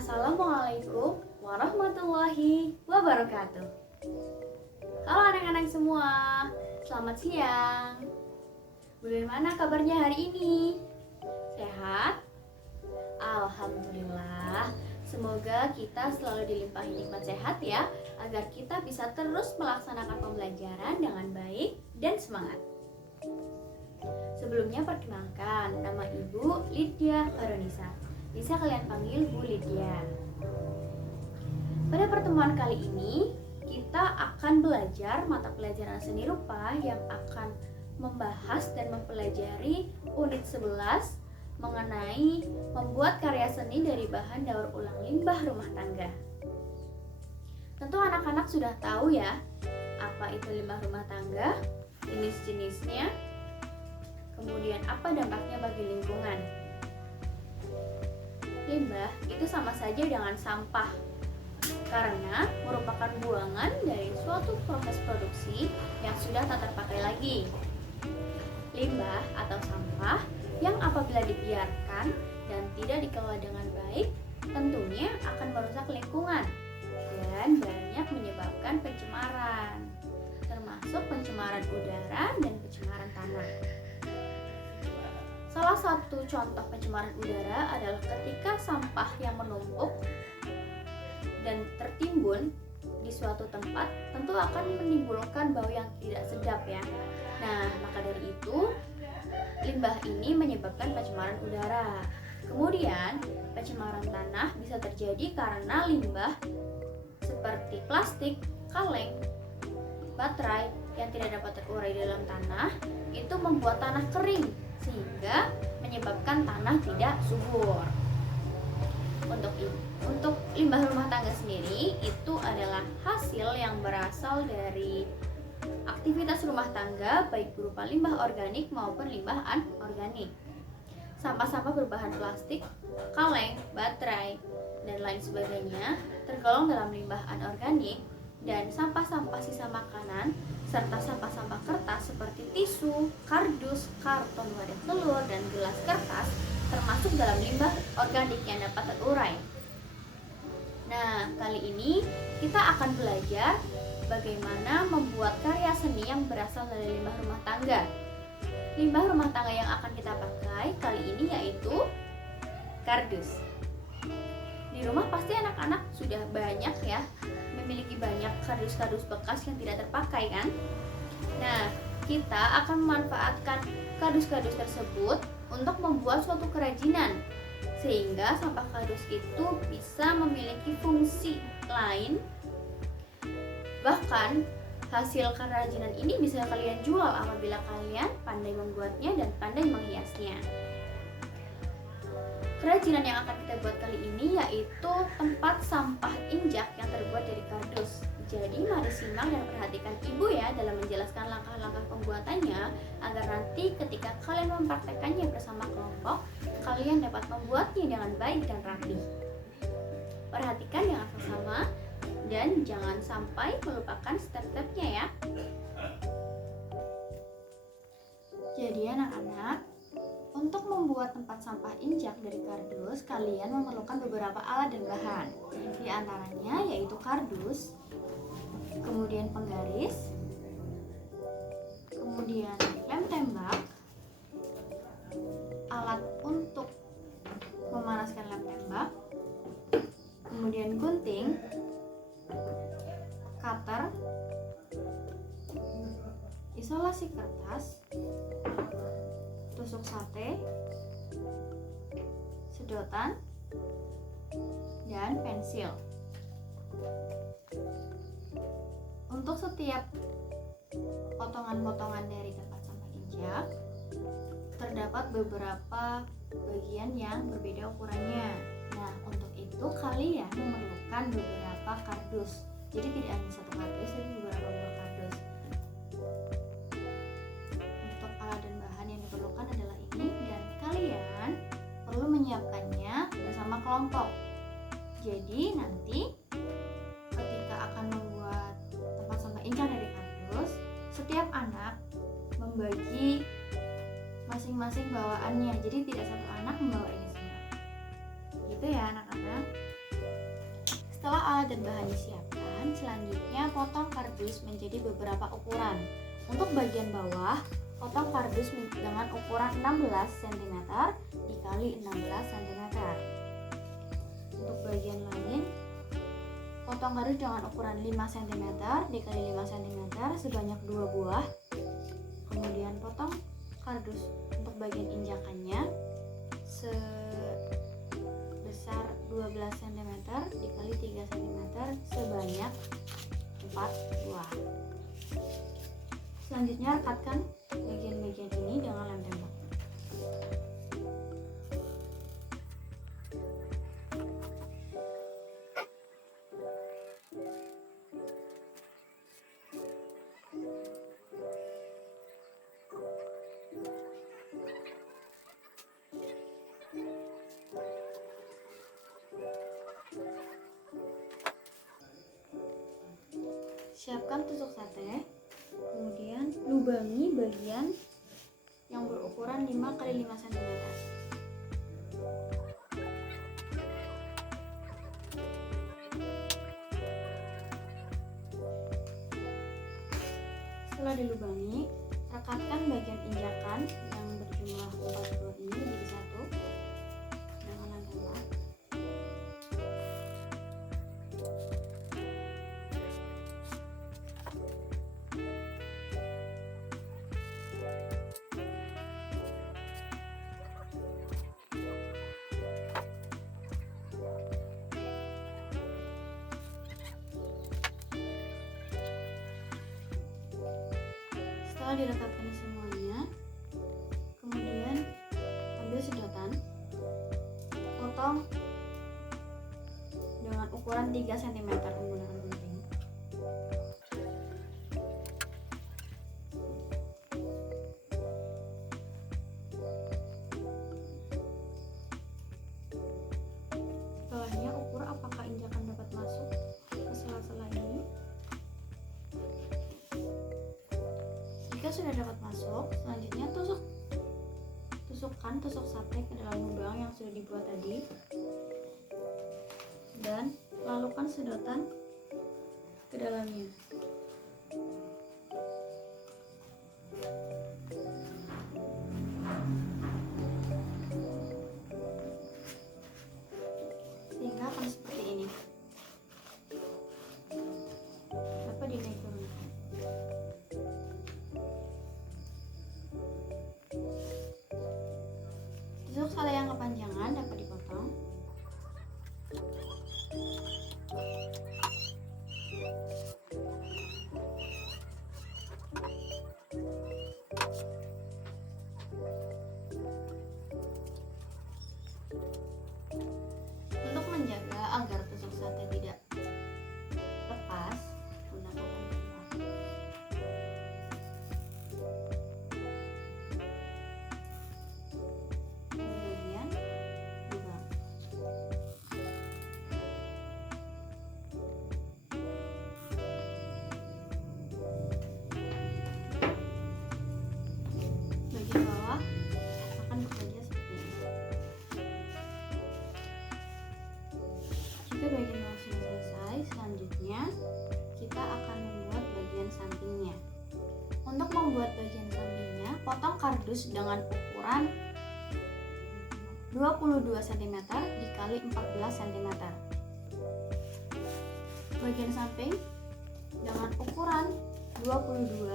Assalamualaikum warahmatullahi wabarakatuh. Halo anak-anak semua, selamat siang. Bagaimana kabarnya hari ini? Sehat? Alhamdulillah. Semoga kita selalu dilimpahi nikmat sehat ya, agar kita bisa terus melaksanakan pembelajaran dengan baik dan semangat. Sebelumnya perkenalkan, nama Ibu Lydia Karonisa. Bisa kalian panggil Bu Lydia. Pada pertemuan kali ini, kita akan belajar mata pelajaran seni rupa yang akan membahas dan mempelajari unit 11 mengenai membuat karya seni dari bahan daur ulang limbah rumah tangga. Tentu anak-anak sudah tahu ya, apa itu limbah rumah tangga, jenis-jenisnya, kemudian apa dampaknya bagi lingkungan. Limbah itu sama saja dengan sampah karena merupakan buangan dari suatu proses produksi yang sudah tak terpakai lagi. Limbah atau sampah yang apabila dibiarkan dan tidak dikelola dengan baik tentunya akan merusak lingkungan dan banyak menyebabkan pencemaran, termasuk pencemaran udara dan pencemaran tanah. Salah satu contoh pencemaran udara adalah ketika sampah yang menumpuk dan tertimbun di suatu tempat tentu akan menimbulkan bau yang tidak sedap ya. Nah, maka dari itu limbah ini menyebabkan pencemaran udara. Kemudian, pencemaran tanah bisa terjadi karena limbah seperti plastik, kaleng, baterai yang tidak dapat terurai di dalam tanah itu membuat tanah kering sehingga menyebabkan tanah tidak subur. Untuk limbah rumah tangga sendiri itu adalah hasil yang berasal dari aktivitas rumah tangga baik berupa limbah organik maupun limbah anorganik. Sampah-sampah berbahan plastik, kaleng, baterai, dan lain sebagainya tergolong dalam limbah anorganik, dan sampah-sampah sisa makanan serta sampah-sampah kertas seperti tisu, kardus, karton wadah telur, dan gelas kertas termasuk dalam limbah organik yang dapat terurai. Nah, kali ini kita akan belajar bagaimana membuat karya seni yang berasal dari limbah rumah tangga. Limbah rumah tangga yang akan kita pakai kali ini yaitu kardus. Di rumah pasti anak-anak sudah banyak ya, memiliki banyak kardus-kardus bekas yang tidak terpakai kan? Nah, kita akan memanfaatkan kardus-kardus tersebut untuk membuat suatu kerajinan sehingga sampah kardus itu bisa memiliki fungsi lain. Bahkan hasil kerajinan ini bisa kalian jual apabila kalian pandai membuatnya dan pandai menghiasnya. Kerajinan yang akan kita buat kali ini yaitu tempat sampah injak yang terbuat dari kardus. Jadi mari simak dan perhatikan ibu ya dalam menjelaskan langkah-langkah pembuatannya agar nanti ketika kalian mempraktekannya bersama kelompok, kalian dapat membuatnya dengan baik dan rapi. Perhatikan dengan seksama dan jangan sampai melupakan step-stepnya ya. Jadi anak-anak, untuk membuat tempat sampah injak dari kardus, kalian memerlukan beberapa alat dan bahan. Di antaranya yaitu kardus, kemudian penggaris, kemudian lem tembak, alat untuk memanaskan lem tembak, kemudian gunting, cutter, isolasi kertas, tusuk sate, sedotan, dan pensil. Untuk setiap potongan-potongan dari tempat sampah injak terdapat beberapa bagian yang berbeda ukurannya. Nah, untuk itu kalian memerlukan beberapa kardus. Jadi tidak hanya satu kardus, tapi beberapa buah kardus. Untuk alat dan bahan yang diperlukan adalah ini, dan kalian perlu menyiapkannya bersama kelompok. Jadi nanti ketika akan membuat tempat sampah injak dari kardus, setiap anak membagi masing-masing bawaannya. Jadi tidak satu anak membawa ini semua. Gitu ya anak-anak. dan bahan disiapkan, selanjutnya potong kardus menjadi beberapa ukuran. Untuk bagian bawah, potong kardus dengan ukuran 16 cm dikali 16 cm. Untuk bagian lain, potong kardus dengan ukuran 5 cm dikali 5 cm sebanyak 2 buah. Kemudian potong kardus untuk bagian injakannya sebesar 12 cm dikali 3 cm sebanyak 4 buah. Selanjutnya rekatkan bagian-bagian ini dengan lem tembak. Siapkan tusuk sate, kemudian lubangi bagian yang berukuran 5 x 5 cm. Setelah dilubangi, rekatkan bagian injakan yang berjumlah 4 buah ini menjadi satu dengan lem tembak. Setelah direkatkan semuanya, kemudian ambil sedotan, potong dengan ukuran 3 cm menggunakan gunting. Setelahnya ukur apakah injakan dapat masuk ke sela-sela ini. Jika sudah dapat masuk, selanjutnya tusukkan tusuk sate ke dalam lubang yang sudah dibuat tadi dan lalukan sedotan ke dalamnya. Sehingga akan seperti ini. Dapat dinaik turunkan. Tusuk sate yang kepanjangan dapat dipotong. Untuk menjaga agar tusuk sate tidak lepas, gunakan lem tembak. Kemudian lubang. Bagian bawah akan bekerja seperti ini. Jika bagian bawah sudah selesai, selanjutnya kita akan membuat bagian sampingnya. Untuk membuat bagian sampingnya, potong kardus dengan ukuran 22 cm dikali 14 cm. Bagian samping dengan ukuran 22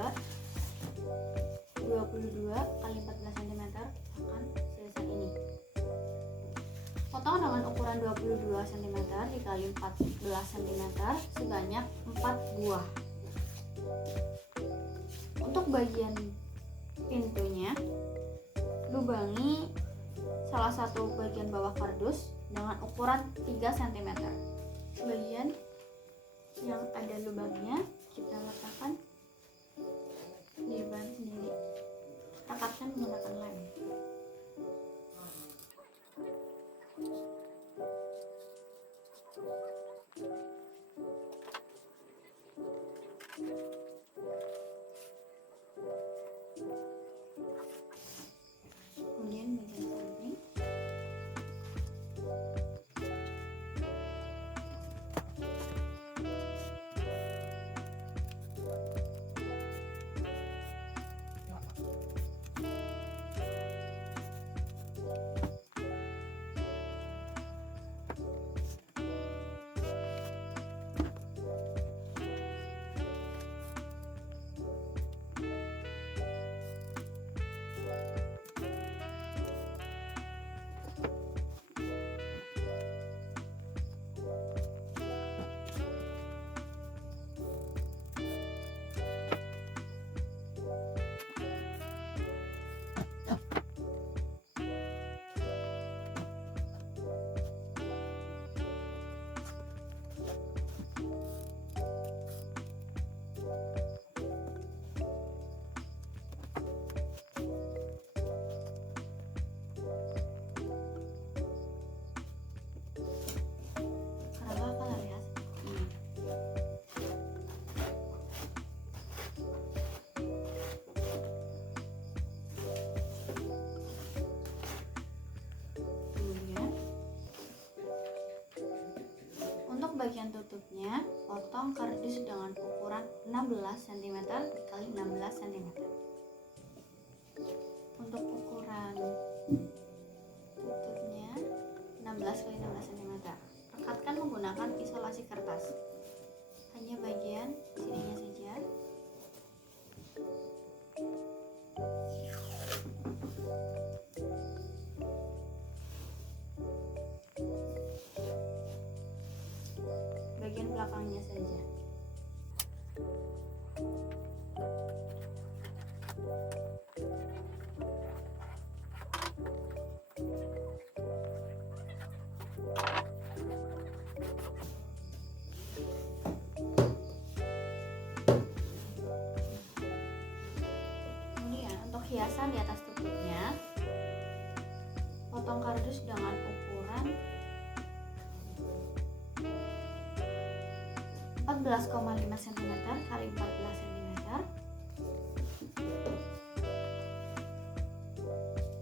kali 14 cm akan sebesar ini. Potong dengan ukuran 22 cm dikali 14 cm sebanyak 4 buah. Untuk bagian pintunya, lubangi salah satu bagian bawah kardus dengan ukuran 3 cm. Bagian yang ada lubangnya kita letakkan di ban sendiri. Rekatkan menggunakan lem. Kemudian bagian samping. bagian tutupnya, potong kardus dengan ukuran 16 cm dikali 16 cm. Untuk ukuran tutupnya 16 kali 16 cm. Rekatkan menggunakan isolasi kertas. Hanya bagian sininya saja. Bagian belakangnya saja. Kemudian untuk hiasan di atas tutupnya, potong kardus dengan ukuran 14,5 cm kali 14 cm,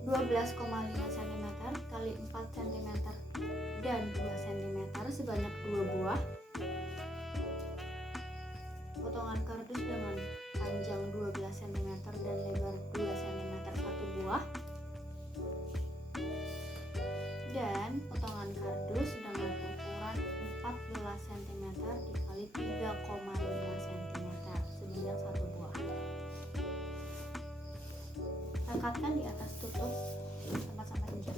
12,5 cm kali 4 cm dan 2 cm sebanyak 2 buah. Potongan kardus dengan panjang 12 cm dan lebar 2 cm 1 buah. Dan potongan kardus dengan ukuran 14 cm dikali 3,5 cm sebanyak 1 buah. Rekatkan di atas tutup tempat sampah injak.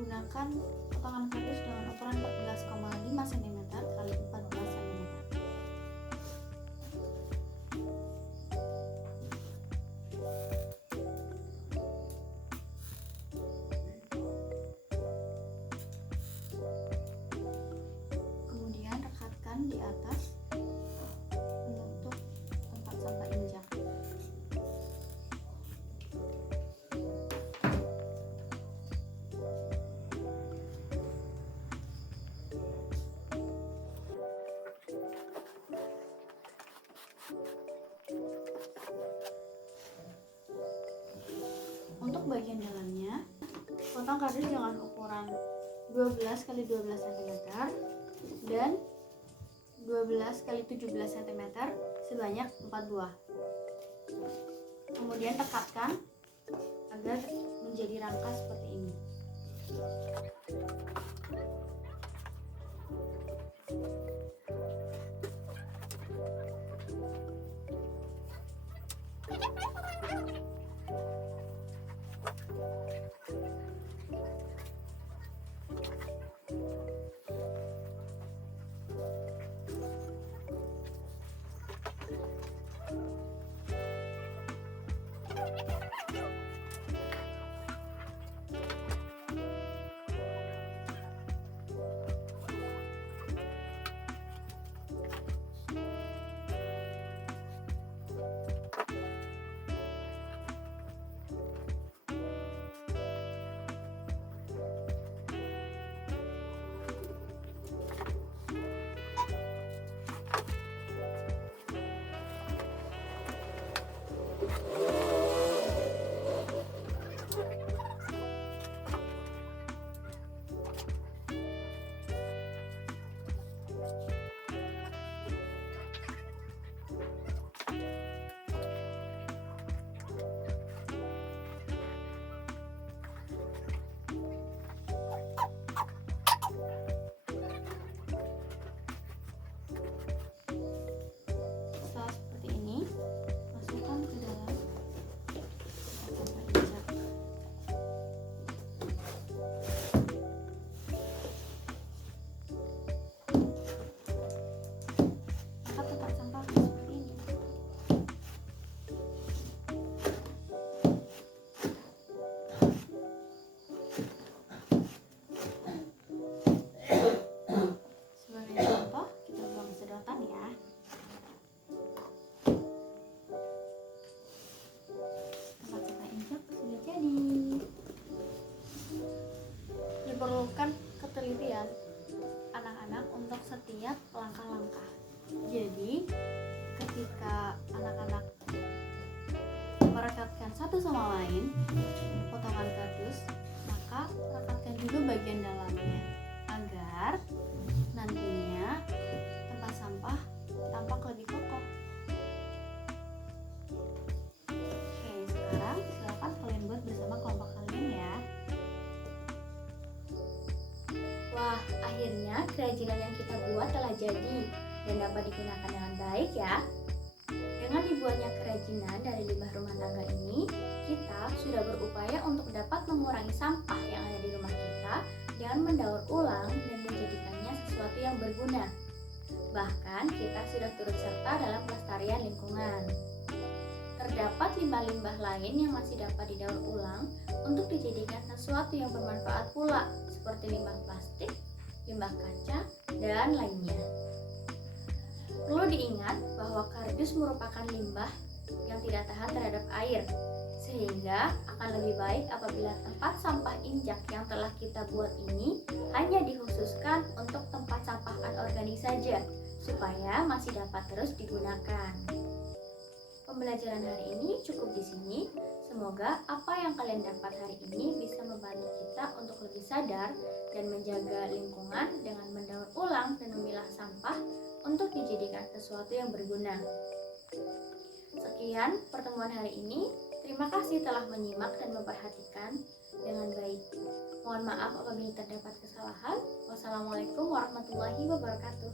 Gunakan potongan kardus dengan ukuran 14,5 cm kali 14 cm. Kemudian rekatkan di atas penutup tempat sampah injak. Untuk bagian dalamnya, potong kardus dengan ukuran 12 kali 12 cm dan 12 kali 17 cm sebanyak 4 buah. Kemudian tekatkan agar menjadi rangka seperti ini. diperlukan ketelitian anak-anak untuk setiap langkah-langkah. Jadi, ketika anak-anak merekatkan satu sama lain potongan kardus, maka rekatkan juga bagian dalamnya agar nantinya tempat sampah tampak lebih kokoh. Oke, sekarang silakan kalian buat bersama kelompok kalian ya. Wah, akhirnya kerajinan yang kita buat telah jadi dan dapat digunakan dengan baik ya. Dengan dibuatnya kerajinan dari limbah rumah tangga ini, kita sudah berupaya untuk dapat mengurangi sampah yang ada di rumah kita dengan mendaur ulang dan menjadikannya sesuatu yang berguna. Bahkan kita sudah turut serta dalam pelestarian lingkungan. Terdapat limbah-limbah lain yang masih dapat didaur ulang untuk dijadikan sesuatu yang bermanfaat pula, seperti limbah plastik, limbah kaca, dan lainnya. Perlu diingat bahwa kardus merupakan limbah yang tidak tahan terhadap air, sehingga akan lebih baik apabila tempat sampah injak yang telah kita buat ini hanya dikhususkan untuk tempat sampah anorganik saja, supaya masih dapat terus digunakan. Pembelajaran hari ini cukup di sini. Semoga apa yang kalian dapat hari ini bisa membantu kita untuk lebih sadar dan menjaga lingkungan dengan mendaur ulang dan memilah sampah untuk dijadikan sesuatu yang berguna. Sekian pertemuan hari ini. Terima kasih telah menyimak dan memperhatikan dengan baik. Mohon maaf apabila terdapat kesalahan. Wassalamualaikum warahmatullahi wabarakatuh.